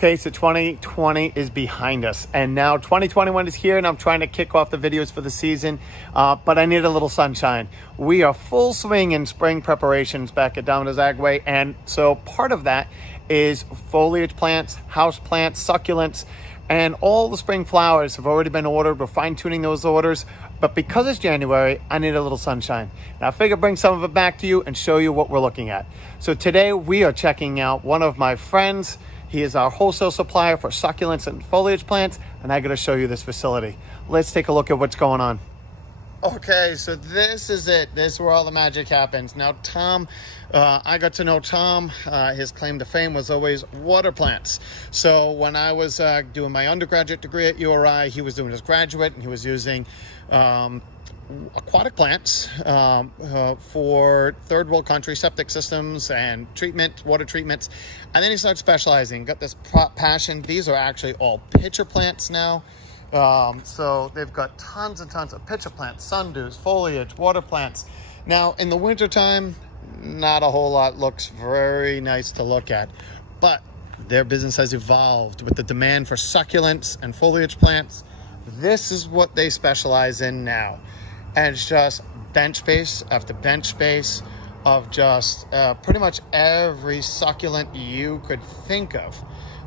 Okay, so 2020 is behind us, and now 2021 is here, and I'm trying to kick off the videos for the season, but I need a little sunshine. We are full swing in spring preparations back at Domino's Agway, and so part of that is foliage plants, house plants, succulents, and all the spring flowers have already been ordered. We're fine-tuning those orders, but because it's January, I need a little sunshine. Now I figure bring some of it back to you and show you what we're looking at. So today we are checking out one of my friends. He is our wholesale supplier for succulents and foliage plants, and I got to show you this facility. Let's take a look at what's going on. Okay, so this is it. This is where all the magic happens. Now, Tom, I got to know Tom. His claim to fame was always water plants. So when I was doing my undergraduate degree at URI, he was doing his graduate, and he was using aquatic plants for third world country septic systems and treatment, water treatments. And then he started specializing, got this passion. These are actually all pitcher plants now. So they've got tons and tons of pitcher plants, sundews, foliage, water plants. Now in the winter time, not a whole lot looks very nice to look at, but their business has evolved with the demand for succulents and foliage plants. This is what they specialize in now. And it's just bench space after bench space of just pretty much every succulent you could think of.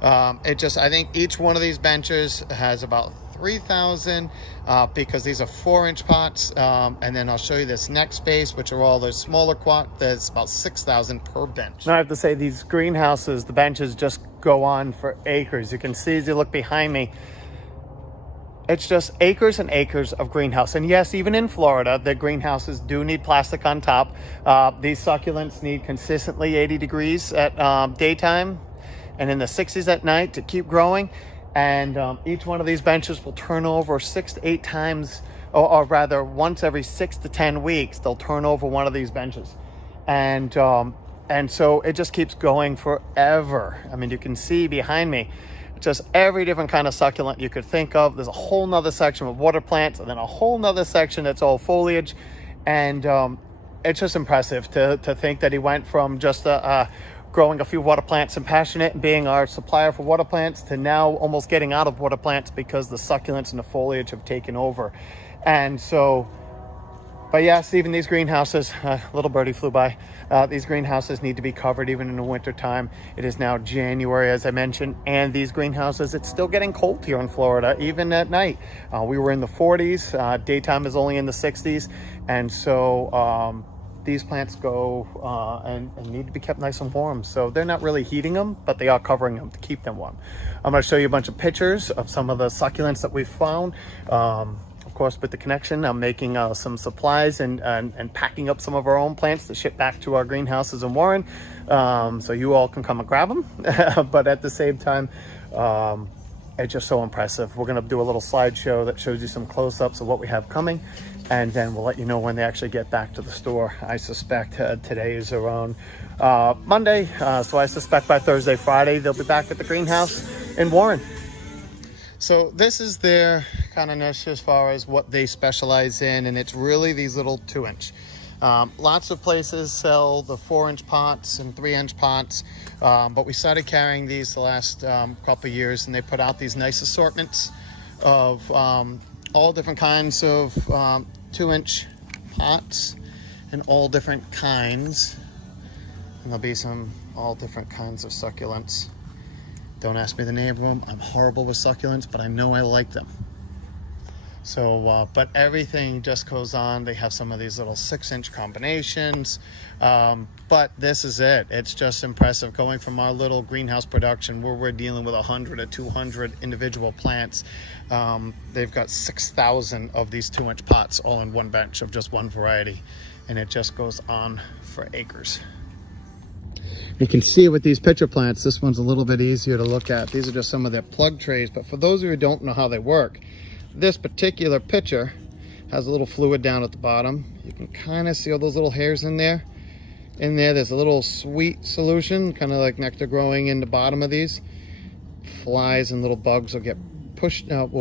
I think each one of these benches has about 3,000 because these are 4-inch pots. And then I'll show you this next space, which are all those smaller that's about 6,000 per bench. Now I have to say, these greenhouses, the benches just go on for acres. You can see as you look behind me, it's just acres and acres of greenhouse. And yes, even in Florida, the greenhouses do need plastic on top. These succulents need consistently 80 degrees at daytime and in the 60s at night to keep growing. And each one of these benches will turn over 6 to 8 times, or rather once every 6 to 10 weeks, they'll turn over one of these benches. And so it just keeps going forever. I mean, you can see behind me, just every different kind of succulent you could think of. There's a whole nother section with water plants, and then a whole nother section that's all foliage. And it's just impressive to think that he went from just growing a few water plants and passionate and being our supplier for water plants to now almost getting out of water plants because the succulents and the foliage have taken over. And so, but yes, even these greenhouses, little birdie flew by, these greenhouses need to be covered even in the winter time. It is now January, as I mentioned, and these greenhouses, it's still getting cold here in Florida, even at night. We were in the 40s, daytime is only in the 60s, and so these plants go and need to be kept nice and warm. So they're not really heating them, but they are covering them to keep them warm. I'm going to show you a bunch of pictures of some of the succulents that we've found. Of course, with the connection, I'm making some supplies and packing up some of our own plants to ship back to our greenhouses in Warren, so you all can come and grab them. But at the same time, it's just so impressive. We're going to do a little slideshow that shows you some close-ups of what we have coming, and then we'll let you know when they actually get back to the store. I suspect today is around Monday, so I suspect by Thursday, Friday, they'll be back at the greenhouse in Warren. So this is their kind of niche as far as what they specialize in, and it's really these little 2-inch. Lots of places sell the 4-inch pots and 3-inch pots, but we started carrying these the last couple of years, and they put out these nice assortments of all different kinds of 2-inch pots and all different kinds. And there'll be all different kinds of succulents. Don't ask me the name of them. I'm horrible with succulents, but I know I like them. So, but everything just goes on. They have some of these little 6-inch combinations, but this is it. It's just impressive going from our little greenhouse production where we're dealing with 100 or 200 individual plants. They've got 6,000 of these 2-inch pots all in one bench of just one variety, and it just goes on for acres. You can see with these pitcher plants, this one's a little bit easier to look at. These are just some of their plug trays, but for those of you who don't know how they work, this particular pitcher has a little fluid down at the bottom. You can kind of see all those little hairs in there. There's a little sweet solution, kind of like nectar growing in the bottom of these. Flies and little bugs will get pushed out,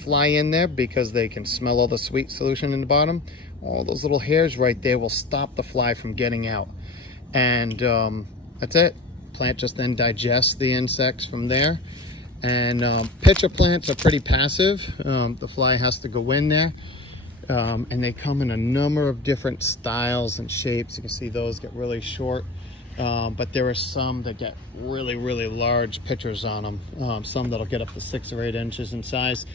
fly in there because they can smell all the sweet solution in the bottom. All those little hairs right there will stop the fly from getting out. And that's it. plant just then digests the insects from there. And pitcher plants are pretty passive. The fly has to go in there. And they come in a number of different styles and shapes. You can see those get really short. But there are some that get really, really large pitchers on them. Some that'll get up to 6 or 8 inches in size.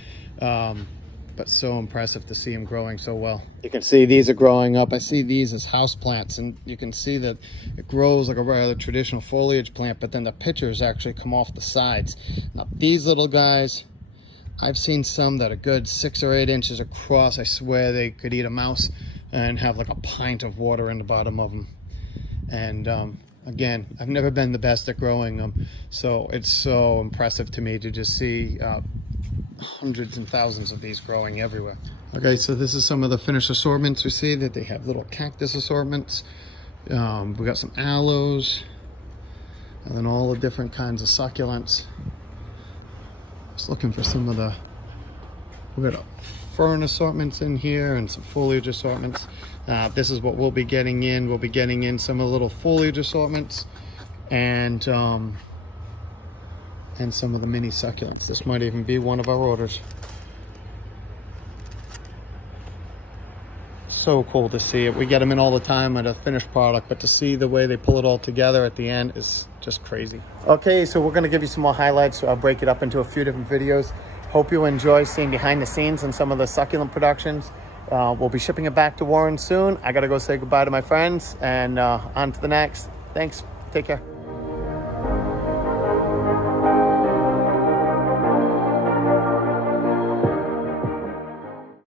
But so impressive to see them growing so well. You can see these are growing up. I see these as house plants, and you can see that it grows like a rather traditional foliage plant, but then the pitchers actually come off the sides. Now these little guys, I've seen some that are good 6 or 8 inches across. I swear they could eat a mouse and have like a pint of water in the bottom of them. And again, I've never been the best at growing them, so it's so impressive to me to just see hundreds and thousands of these growing everywhere. Okay, so this is some of the finished assortments. We see that they have little cactus assortments. We got some aloes, and then all the different kinds of succulents. Just looking for some of the, we got fern assortments in here and some foliage assortments. This is what we'll be getting in. We'll be getting in some of the little foliage assortments and some of the mini succulents. This might even be one of our orders. So cool to see it. We get them in all the time at a finished product, but to see the way they pull it all together at the end is just crazy. Okay, so we're gonna give you some more highlights. So I'll break it up into a few different videos. Hope you enjoy seeing behind the scenes in some of the succulent productions. We'll be shipping it back to Warren soon. I gotta go say goodbye to my friends and on to the next. Thanks, take care.